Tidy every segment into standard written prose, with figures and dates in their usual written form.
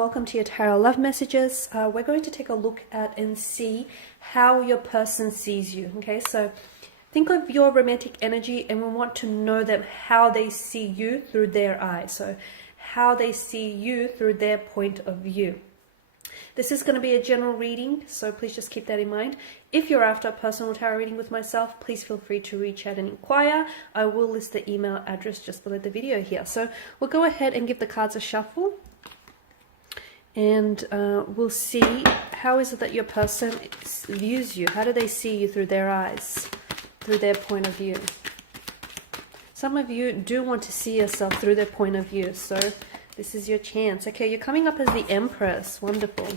welcome to your Tarot Love Messages. We're going to take a look at and see how your person sees you. Okay, so think of your romantic energy and we want to know them, how they see you through their eyes. So how they see you through their point of view. This is going to be a general reading, so please just keep that in mind. If you're after a personal tarot reading with myself, please feel free to reach out and inquire. I will list the email address just below the video here. So we'll go ahead and give the cards a shuffle. And we'll see how is it that your person views you. How do they see you through their eyes, through their point of view? Some of you do want to see yourself through their point of view, so this is your chance. Okay, you're coming up as the Empress. Wonderful.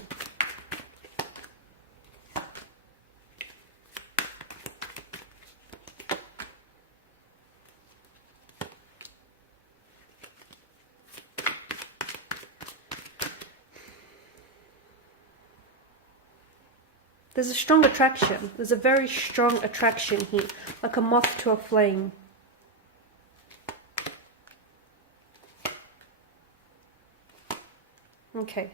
There's a strong attraction. There's a very strong attraction here, like a moth to a flame. Okay.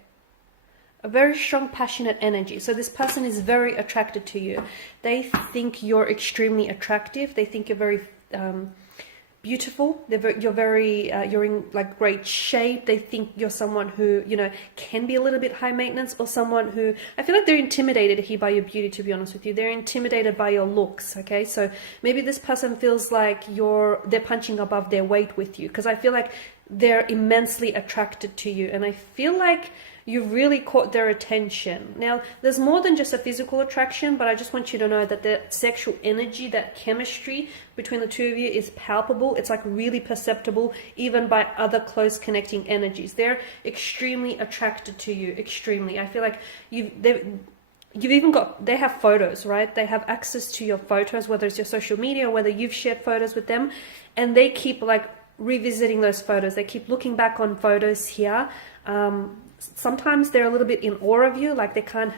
A very strong, passionate energy. So this person is very attracted to you. They think you're extremely attractive. They think you're very beautiful. You're in like great shape. They think you're someone who, you know, can be a little bit high maintenance, or someone who, I feel like they're intimidated here by your beauty, to be honest with you. They're intimidated by your looks. Okay, so maybe this person feels like they're punching above their weight with you, because I feel like they're immensely attracted to you, and I feel like you really caught their attention. Now, there's more than just a physical attraction, but I just want you to know that the sexual energy, that chemistry between the two of you is palpable. It's like really perceptible, even by other close connecting energies. They're extremely attracted to you, extremely. I feel like they have photos, right? They have access to your photos, whether it's your social media or whether you've shared photos with them, and they keep like revisiting those photos. They keep looking back on photos here. Sometimes they're a little bit in awe of you, like they can't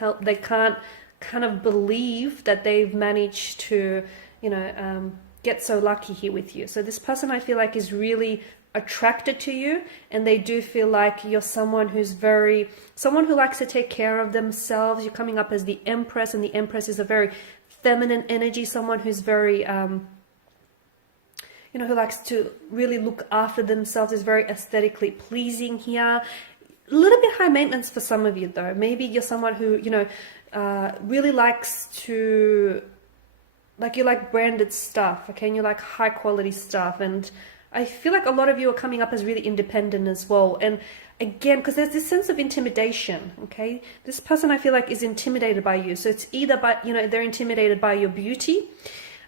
kind of believe that they've managed to, you know, get so lucky here with you. So this person, I feel like, is really attracted to you, and they do feel like you're someone who likes to take care of themselves. You're coming up as the Empress, and the Empress is a very feminine energy, someone who's very you know, who likes to really look after themselves, is very aesthetically pleasing here. A little bit high maintenance for some of you, though. Maybe you're someone who, you know, really likes to, like, you like branded stuff, okay, and you like high quality stuff. And I feel like a lot of you are coming up as really independent as well. And again, because there's this sense of intimidation, okay? This person, I feel like, is intimidated by you. So it's either by, you know, they're intimidated by your beauty,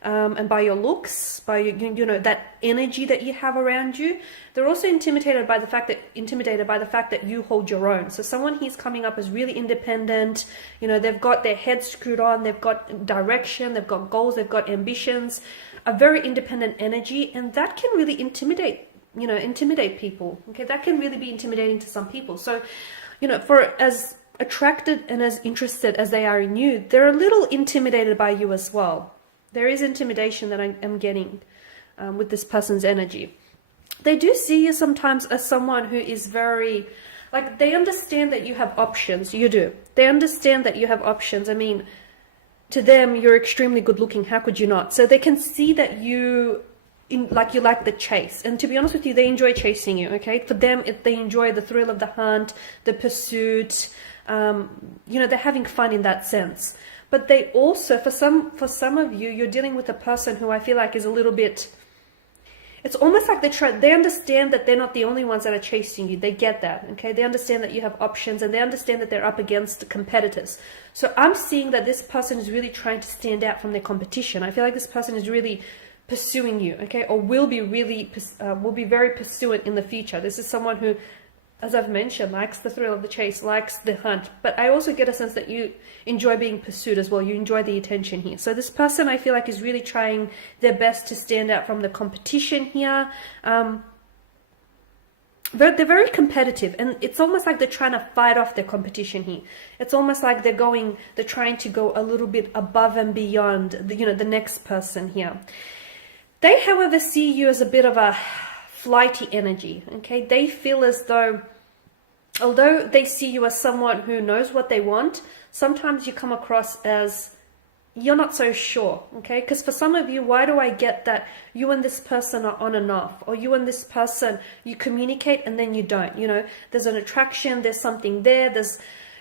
and by your looks, by you know, that energy that you have around you. They're also intimidated by the fact that you hold your own. So someone here's coming up as really independent. You know, they've got their head screwed on, they've got direction, they've got goals, they've got ambitions, a very independent energy, and that can really intimidate people. Okay, that can really be intimidating to some people. So, you know, for as attracted and as interested as they are in you, they're a little intimidated by you as well. There is intimidation that I am getting with this person's energy. They do see you sometimes as someone who is very, like, they understand that you have options. You do. They understand that you have options. I mean, to them, you're extremely good looking. How could you not? So they can see that you like the chase. And to be honest with you, they enjoy chasing you, okay? For them, they enjoy the thrill of the hunt, the pursuit. You know, they're having fun in that sense. But they also, for some of you, you're dealing with a person who I feel like is a little bit, it's almost like they understand that they're not the only ones that are chasing you. They get that, okay? They understand that you have options, and they understand that they're up against competitors. So I'm seeing that this person is really trying to stand out from their competition. I feel like this person is really pursuing you, okay? Or will be very pursuant in the future. This is someone who, as I've mentioned, likes the thrill of the chase, likes the hunt. But I also get a sense that you enjoy being pursued as well. You enjoy the attention here. So this person, I feel like, is really trying their best to stand out from the competition here. They're very competitive, and it's almost like they're trying to fight off their competition here. It's almost like they're trying to go a little bit above and beyond the next person here. They, however, see you as a bit of a flighty energy, okay? They feel as though although they see you as someone who knows what they want, sometimes you come across as you're not so sure, okay? Because for some of you, why do I get that you and this person are on and off? Or you and this person, you communicate and then you don't, you know? There's an attraction, there's something there,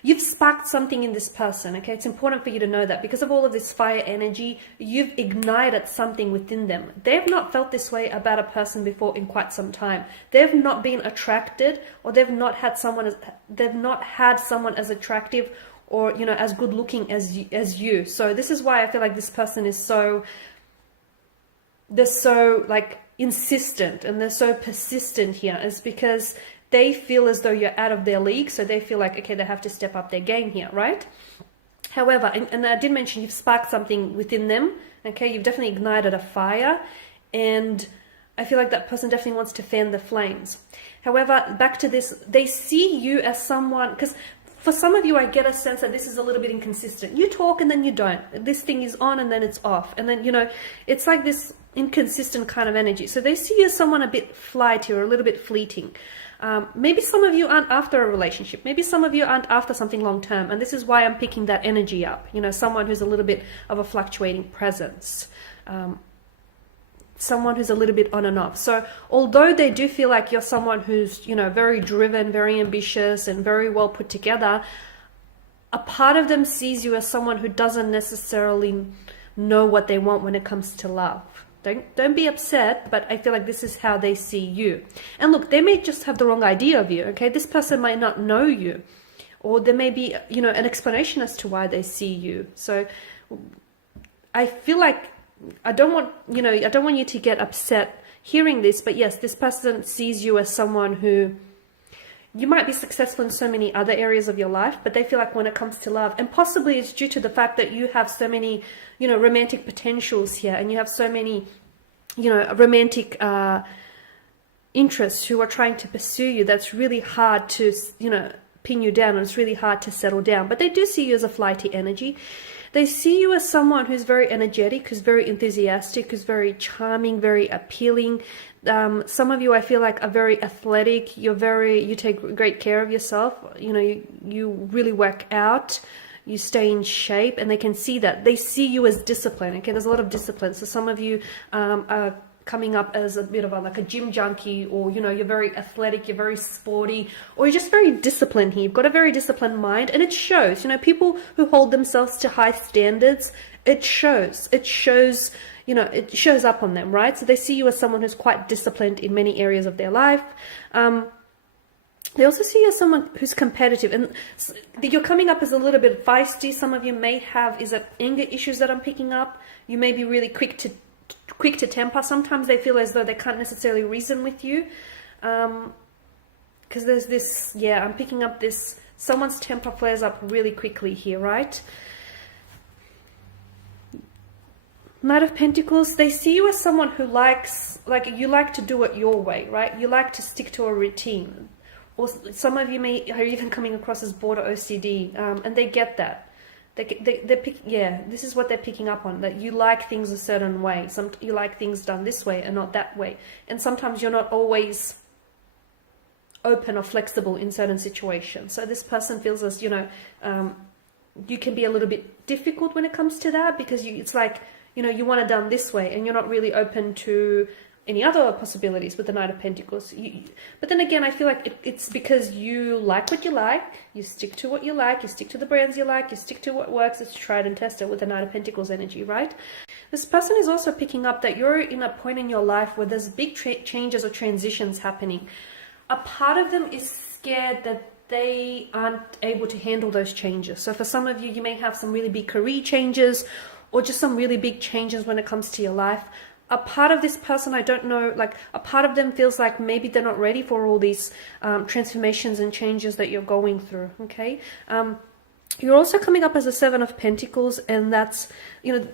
you've sparked something in this person, okay? It's important for you to know that because of all of this fire energy, you've ignited something within them. They've not felt this way about a person before in quite some time. They've not been attracted, or they've not had someone as attractive or, you know, as good looking as you. So this is why I feel like this person is they're so like insistent and they're so persistent here, is because they feel as though you're out of their league. So they feel like, okay, they have to step up their game here, right? However, and I did mention you've sparked something within them, okay? You've definitely ignited a fire, and I feel like that person definitely wants to fan the flames. However, back to this, they see you as someone, because for some of you, I get a sense that this is a little bit inconsistent. You talk and then you don't. This thing is on and then it's off. And then, you know, it's like this inconsistent kind of energy. So they see you as someone a bit flighty or a little bit fleeting. Maybe some of you aren't after a relationship. Maybe some of you aren't after something long term. And this is why I'm picking that energy up. You know, someone who's a little bit of a fluctuating presence. Someone who's a little bit on and off. So although they do feel like you're someone who's, you know, very driven, very ambitious and very well put together, a part of them sees you as someone who doesn't necessarily know what they want when it comes to love. Don't be upset, but I feel like this is how they see you. And look, they may just have the wrong idea of you, okay? This person might not know you, or there may be, you know, an explanation as to why they see you. So I feel like I don't want you to get upset hearing this, but yes, this person sees you as someone who, you might be successful in so many other areas of your life, but they feel like when it comes to love, and possibly it's due to the fact that you have so many, you know, romantic potentials here, and you have so many, you know, romantic interests who are trying to pursue you, that's really hard to, you know, pin you down, and it's really hard to settle down. But they do see you as a flighty energy. They see you as someone who's very energetic, who's very enthusiastic, who's very charming, very appealing. Some of you, I feel like, are very athletic. You take great care of yourself. You know, you really work out. You stay in shape, and they can see that. They see you as discipline. Okay, there's a lot of discipline. So some of you are coming up as a bit of like a gym junkie, or, you know, you're very athletic, you're very sporty, or you're just very disciplined here. You've got a very disciplined mind, and it shows. You know, people who hold themselves to high standards, it shows, you know, it shows up on them, right? So they see you as someone who's quite disciplined in many areas of their life. They also see you as someone who's competitive, and you're coming up as a little bit feisty. Some of you may have, anger issues that I'm picking up. You may be really quick to temper. Sometimes they feel as though they can't necessarily reason with you, because there's this, I'm picking up this, someone's temper flares up really quickly here, right? Knight of Pentacles, they see you as someone who you like to do it your way, right? You like to stick to a routine. Or some of you are even coming across as border OCD, and they get that. This is what they're picking up on, that you like things a certain way. You like things done this way and not that way. And sometimes you're not always open or flexible in certain situations. So this person feels as, you know, you can be a little bit difficult when it comes to that, because it's like, you know, you want it done this way, and you're not really open to any other possibilities with the Knight of Pentacles. But then again, I feel like it's because you like what you like, you stick to what you like, you stick to the brands you like, you stick to what works. It's tried and tested with the Knight of Pentacles energy, right? This person is also picking up that you're in a point in your life where there's big changes or transitions happening. A part of them is scared that they aren't able to handle those changes. So for some of you, you may have some really big career changes, or just some really big changes when it comes to your life. A part of this person, I don't know, like a part of them feels like maybe they're not ready for all these transformations and changes that you're going through, okay? You're also coming up as a Seven of Pentacles, and that's, you know,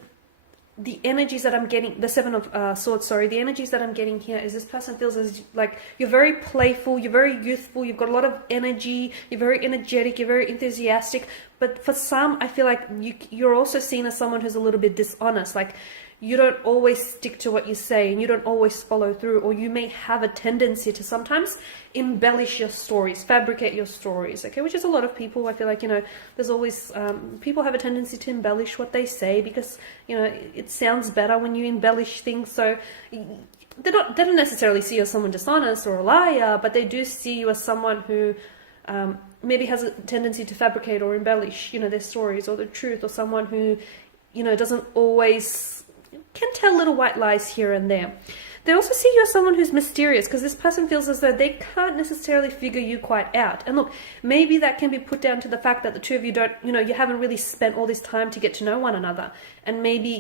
the energies that I'm getting, the Seven of Swords, the energies that I'm getting here is this person feels as like you're very playful, you're very youthful, you've got a lot of energy, you're very energetic, you're very enthusiastic. But for some, I feel like you're also seen as someone who's a little bit dishonest. Like you don't always stick to what you say and you don't always follow through, or you may have a tendency to sometimes embellish your stories, fabricate your stories, okay, which is a lot of people. I feel like, there's always, people have a tendency to embellish what they say because, it sounds better when you embellish things. So they don't necessarily see you as someone dishonest or a liar, but they do see you as someone who maybe has a tendency to fabricate or embellish, their stories or the truth, or someone who, doesn't always, can tell little white lies here and there. They also see you as someone who's mysterious, because this person feels as though they can't necessarily figure you quite out. And look, maybe that can be put down to the fact that the two of you don't, you haven't really spent all this time to get to know one another. And maybe,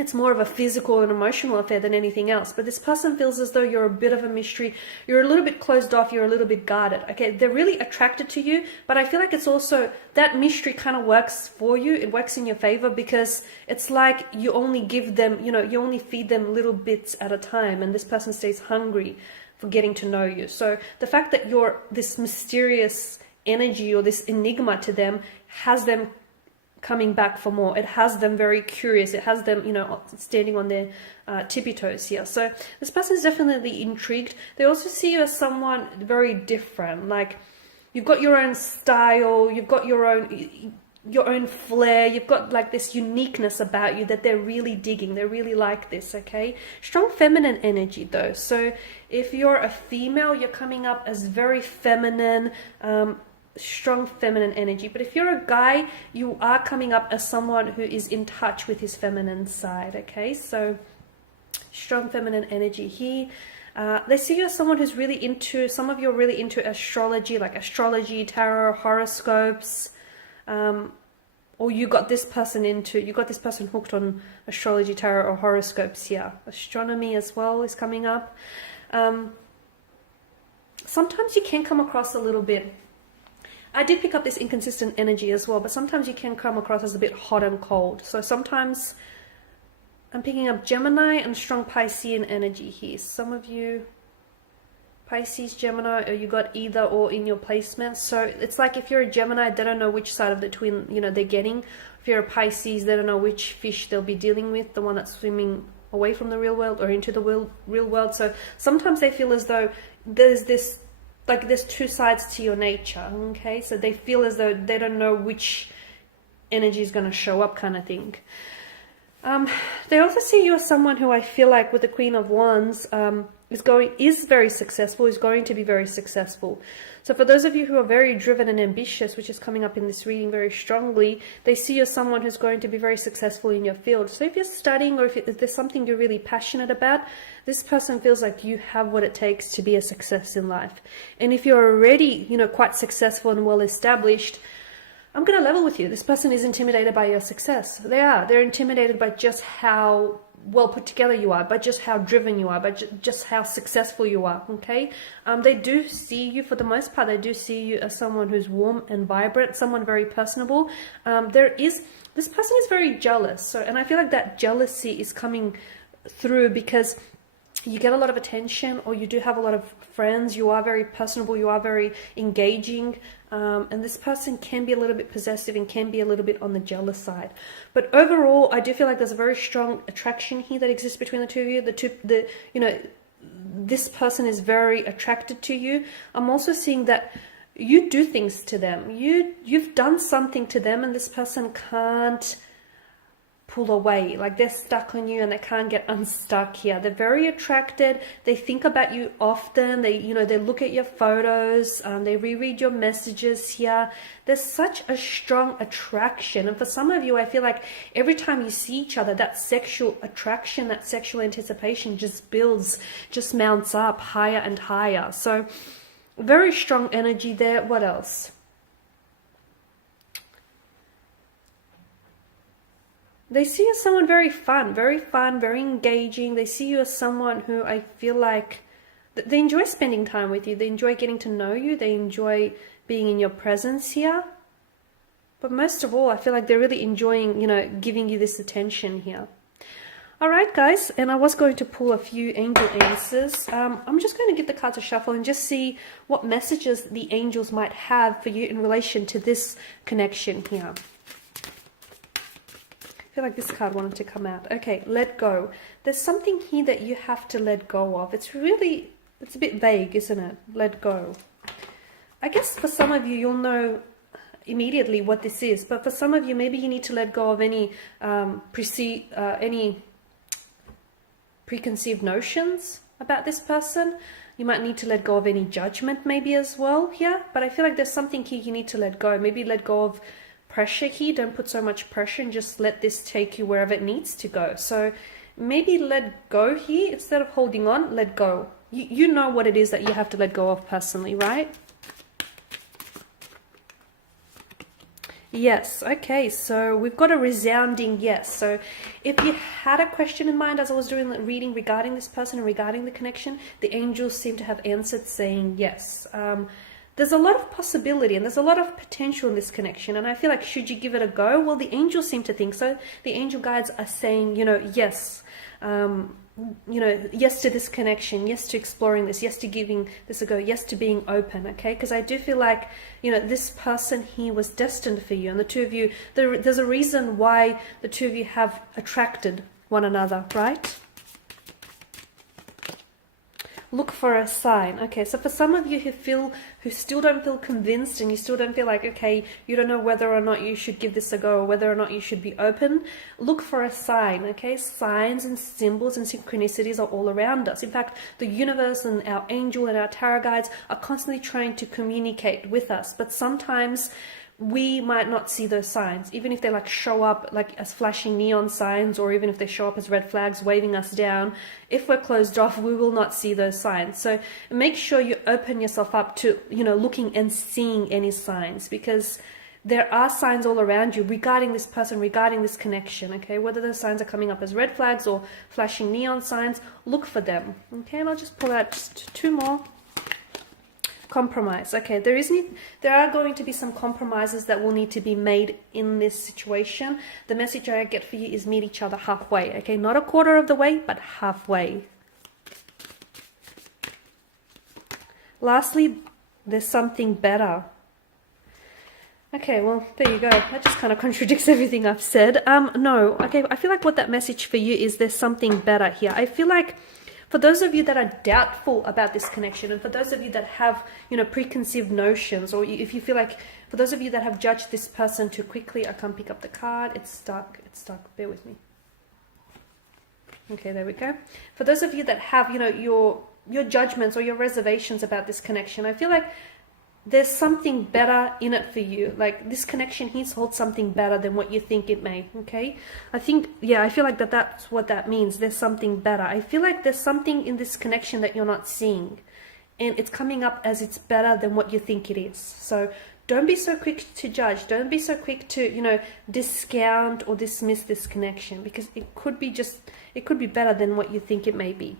it's more of a physical and emotional affair than anything else. But this person feels as though you're a bit of a mystery. You're a little bit closed off. You're a little bit guarded. Okay, they're really attracted to you. But I feel like it's also, that mystery kind of works for you. It works in your favor because it's like you only give them, you only feed them little bits at a time. And this person stays hungry for getting to know you. So the fact that you're this mysterious energy or this enigma to them has them coming back for more. It has them very curious. It has them, standing on their tippy toes here. So this person is definitely intrigued. They also see you as someone very different. Like, you've got your own style. You've got your own flair. You've got like this uniqueness about you that they're really digging. They really like this, okay? Strong feminine energy though. So if you're a female, you're coming up as very feminine, strong feminine energy. But if you're a guy, you are coming up as someone who is in touch with his feminine side, okay? So strong feminine energy here. They see you as someone who's really into, some of you are really into astrology, like astrology, tarot, horoscopes, or you got this person hooked on astrology, tarot, or horoscopes here. Astronomy as well is coming up. Sometimes you can come across a little bit, I did pick up this inconsistent energy as well, but sometimes you can come across as a bit hot and cold. So sometimes I'm picking up Gemini and strong Piscean energy here. Some of you, Pisces, Gemini, or you got either or in your placement. So it's like if you're a Gemini, they don't know which side of the twin, they're getting. If you're a Pisces, they don't know which fish they'll be dealing with, the one that's swimming away from the real world or into the real world. So sometimes they feel as though there's this, like there's two sides to your nature, okay? So they feel as though they don't know which energy is going to show up, kind of thing. They also see you as someone who I feel like with the Queen of Wands is very successful, is going to be very successful. So for those of you who are very driven and ambitious, which is coming up in this reading very strongly, they see you as someone who's going to be very successful in your field. So if you're studying or if there's something you're really passionate about, this person feels like you have what it takes to be a success in life. And if you're already, quite successful and well established, I'm going to level with you. This person is intimidated by your success. They're intimidated by just how well put together you are, by just how driven you are, by just how successful you are, okay? They do see you, for the most part, they do see you as someone who's warm and vibrant, someone very personable. This person is very jealous. And I feel like that jealousy is coming through because you get a lot of attention, or you do have a lot of friends, you are very personable, you are very engaging, and this person can be a little bit possessive and can be a little bit on the jealous side. But overall, I do feel like there's a very strong attraction here that exists between the two of you. This person is very attracted to you. I'm also seeing that you do things to them. You've done something to them, and this person can't pull away. Like, they're stuck on you and they can't get unstuck here. They're very attracted. They think about you often. They look at your photos. They reread your messages here. There's such a strong attraction. And for some of you, I feel like every time you see each other, that sexual attraction, that sexual anticipation just builds, just mounts up higher and higher. So very strong energy there. What else? They see you as someone very fun, very engaging. They see you as someone who I feel like they enjoy spending time with you. They enjoy getting to know you. They enjoy being in your presence here. But most of all, I feel like they're really enjoying, giving you this attention here. All right, guys, and I was going to pull a few angel answers. I'm just going to give the cards a shuffle and just see what messages the angels might have for you in relation to this connection here. feel like this card wanted to come out. Okay, let go. There's something here that you have to let go of. It's a bit vague, isn't it? Let go. I guess for some of you, you'll know immediately what this is, but for some of you, maybe you need to let go of any preconceived notions about this person. You might need to let go of any judgment maybe as well here, but I feel like there's something here you need to let go. Maybe let go of pressure here. Don't put so much pressure and just let this take you wherever it needs to go. So maybe let go here instead of holding on. Let go. You know what it is that you have to let go of personally, right? Yes. Okay, so we've got a resounding yes. So if you had a question in mind as I was doing the reading regarding this person and regarding the connection, the angels seem to have answered saying yes. There's a lot of possibility and there's a lot of potential in this connection, and I feel like should you give it a go? Well, the angels seem to think so. The angel guides are saying, yes. Yes to this connection, yes to exploring this, yes to giving this a go, yes to being open, okay? Because I do feel like, this person here was destined for you, and the two of you, there's a reason why the two of you have attracted one another, right? Look for a sign. Okay, so for some of you who still don't feel convinced and you still don't feel like, okay, you don't know whether or not you should give this a go or whether or not you should be open, look for a sign, okay? Signs and symbols and synchronicities are all around us. In fact, the universe and our angel and our tarot guides are constantly trying to communicate with us, but sometimes we might not see those signs, even if they show up as flashing neon signs, or even if they show up as red flags waving us down. If we're closed off, we will not see those signs. So make sure you open yourself up to, looking and seeing any signs, because there are signs all around you regarding this person, regarding this connection, okay? Whether those signs are coming up as red flags or flashing neon signs, look for them, okay? And I'll just pull out just two more. Compromise. Okay, there are going to be some compromises that will need to be made in this situation. The message I get for you is meet each other halfway, okay? Not a quarter of the way, but halfway. Lastly, there's something better. Okay, well, there you go. That just kind of contradicts everything I've said. No, okay, I feel like what that message for you is there's something better here. I feel like for those of you that are doubtful about this connection, and for those of you that have, preconceived notions, or if you feel like, for those of you that have judged this person too quickly, I can't pick up the card, it's stuck, bear with me. Okay, there we go. For those of you that have, your judgments or your reservations about this connection, I feel like there's something better in it for you. Like this connection here holds something better than what you think it may, okay? I feel like that's what that means. There's something better. I feel like there's something in this connection that you're not seeing, and it's coming up as it's better than what you think it is. So don't be so quick to judge. Don't be so quick to, discount or dismiss this connection, because it could be better than what you think it may be.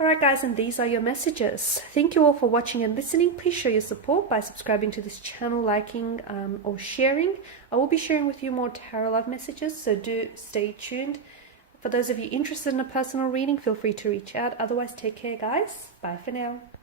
Alright guys, and these are your messages. Thank you all for watching and listening. Please show your support by subscribing to this channel, liking or sharing. I will be sharing with you more tarot love messages, so do stay tuned. For those of you interested in a personal reading, feel free to reach out. Otherwise, take care guys. Bye for now.